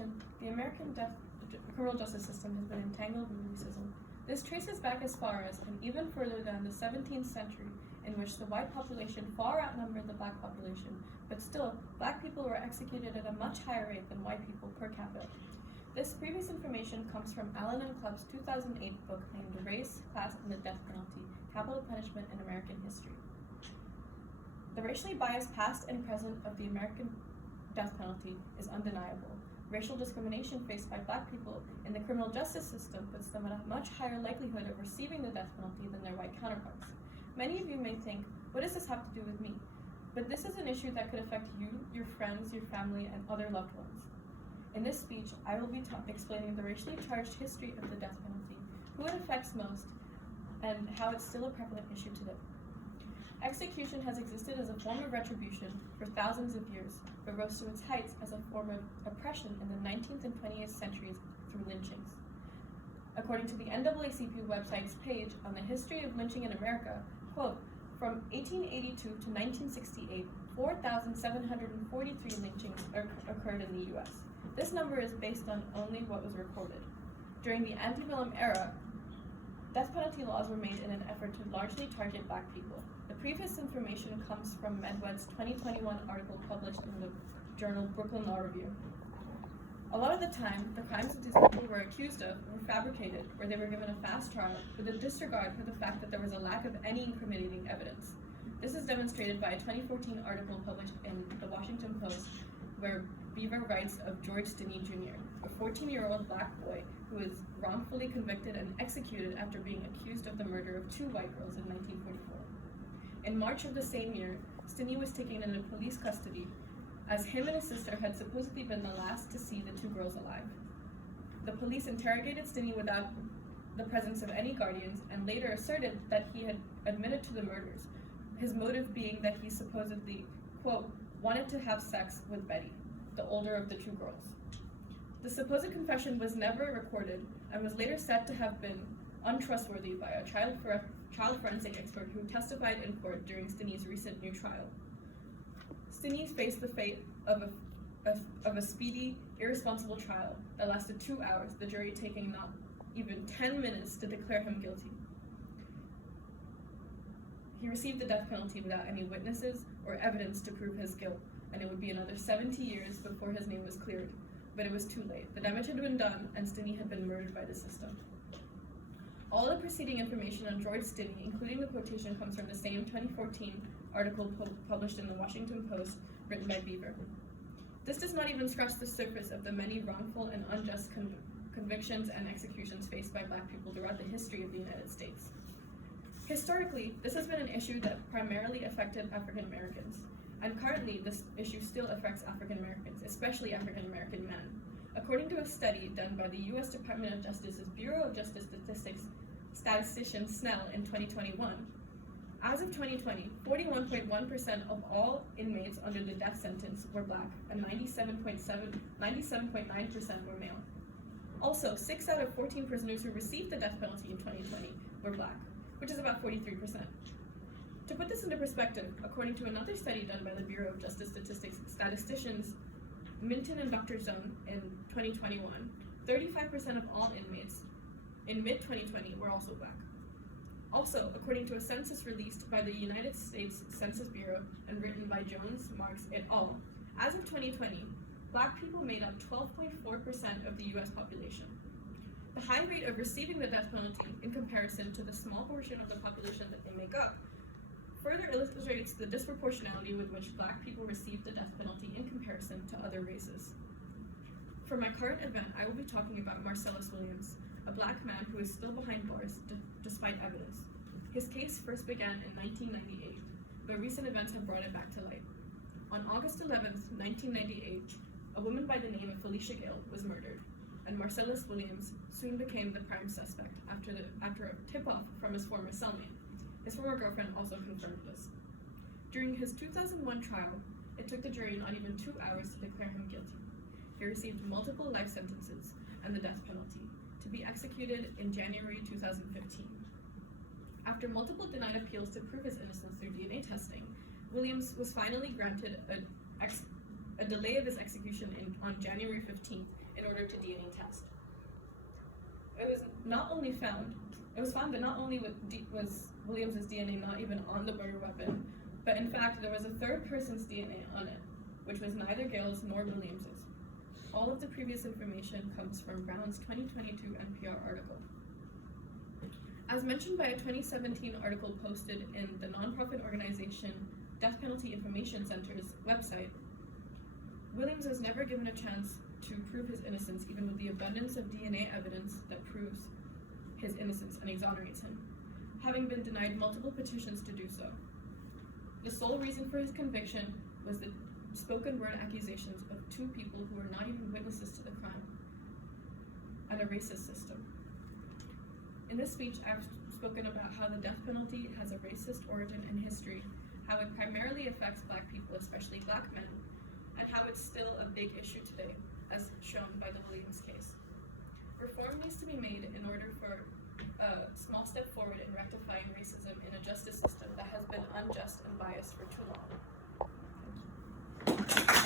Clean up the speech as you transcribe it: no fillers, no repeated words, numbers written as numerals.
tradition, the American criminal justice system has been entangled in racism. This traces back as far as, and even further than, the 17th century, in which the white population far outnumbered the black population, but still, black people were executed at a much higher rate than white people per capita. This previous information comes from Allen and Clubb's 2008 book named Race, Class, and the Death Penalty, Capital Punishment in American History. The racially biased past and present of the American death penalty is undeniable. Racial discrimination faced by black people in the criminal justice system puts them at a much higher likelihood of receiving the death penalty than their white counterparts. Many of you may think, what does this have to do with me? But this is an issue that could affect you, your friends, your family, and other loved ones. In this speech, I will be explaining the racially charged history of the death penalty, who it affects most, and how it's still a prevalent issue today. Execution has existed as a form of retribution for thousands of years, but rose to its heights as a form of oppression in the 19th and 20th centuries through lynchings. According to the NAACP website's page on the history of lynching in America, quote, from 1882 to 1968, 4,743 lynchings occurred in the U.S. This number is based on only what was recorded. During the antebellum era, death penalty laws were made in an effort to largely target black people. The previous information comes from MedWed's 2021 article published in the journal Brooklyn Law Review. A lot of the time, the crimes that these people were accused of were fabricated, or they were given a fast trial with a disregard for the fact that there was a lack of any incriminating evidence. This is demonstrated by a 2014 article published in the Washington Post, where Beaver writes of George Stinney Jr., a 14-year-old black boy who was wrongfully convicted and executed after being accused of the murder of two white girls in 1944. In March of the same year, Stinney was taken into police custody, as him and his sister had supposedly been the last to see the two girls alive. The police interrogated Stinney without the presence of any guardians and later asserted that he had admitted to the murders, his motive being that he supposedly, quote, wanted to have sex with Betty, the older of the two girls. The supposed confession was never recorded and was later said to have been untrustworthy by a child forensic expert who testified in court during Stinney's recent new trial. Stinney faced the fate of a speedy, irresponsible trial that lasted 2 hours, the jury taking not even 10 minutes to declare him guilty. He received the death penalty without any witnesses or evidence to prove his guilt, and it would be another 70 years before his name was cleared. But it was too late. The damage had been done, and Stinney had been murdered by the system. All the preceding information on George Stinney, including the quotation, comes from the same 2014 article published in the Washington Post, written by Beaver. This does not even scratch the surface of the many wrongful and unjust convictions and executions faced by black people throughout the history of the United States. Historically, this has been an issue that primarily affected African Americans, and currently this issue still affects African Americans, especially African American men. According to a study done by the U.S. Department of Justice's Bureau of Justice Statistics statistician Snell in 2021, as of 2020, 41.1% of all inmates under the death sentence were black, and 97.9% were male. Also, 6 out of 14 prisoners who received the death penalty in 2020 were black, which is about 43%. To put this into perspective, according to another study done by the Bureau of Justice Statistics statisticians Minton and Dr. Zone in 2021, 35% of all inmates in mid-2020 were also black. Also, according to a census released by the United States Census Bureau and written by Jones, Marks, et al., as of 2020, black people made up 12.4% of the U.S. population. The high rate of receiving the death penalty in comparison to the small portion of the population that they make up further illustrates the disproportionality with which black people receive the death penalty in comparison to other races. For my current event, I will be talking about Marcellus Williams, a black man who is still behind bars despite evidence. His case first began in 1998, but recent events have brought it back to light. On August 11, 1998, a woman by the name of Felicia Gill was murdered, and Marcellus Williams soon became the prime suspect after a tip-off from his former cellmate. His former girlfriend also confirmed this. During his 2001 trial, it took the jury not even 2 hours to declare him guilty. He received multiple life sentences and the death penalty, to be executed in January 2015. After multiple denied appeals to prove his innocence through DNA testing, Williams was finally granted a delay of his execution on January 15th in order to DNA test. It was found that not only was Williams's DNA not even on the murder weapon, but in fact there was a third person's DNA on it, which was neither Gale's nor Williams's. All of the previous information comes from Brown's 2022 NPR article. As mentioned by a 2017 article posted in the nonprofit organization Death Penalty Information Center's website, Williams was never given a chance to prove his innocence, even with the abundance of DNA evidence that proves his innocence and exonerates him, having been denied multiple petitions to do so. The sole reason for his conviction was the spoken word accusations of two people who were not even witnesses to the crime, and a racist system. In this speech, I've spoken about how the death penalty has a racist origin and history, how it primarily affects Black people, especially Black men, and how it's still a big issue today, as shown by the Williams case. Reform needs to be made in order for a small step forward in rectifying racism in a justice system that has been unjust and biased for too long.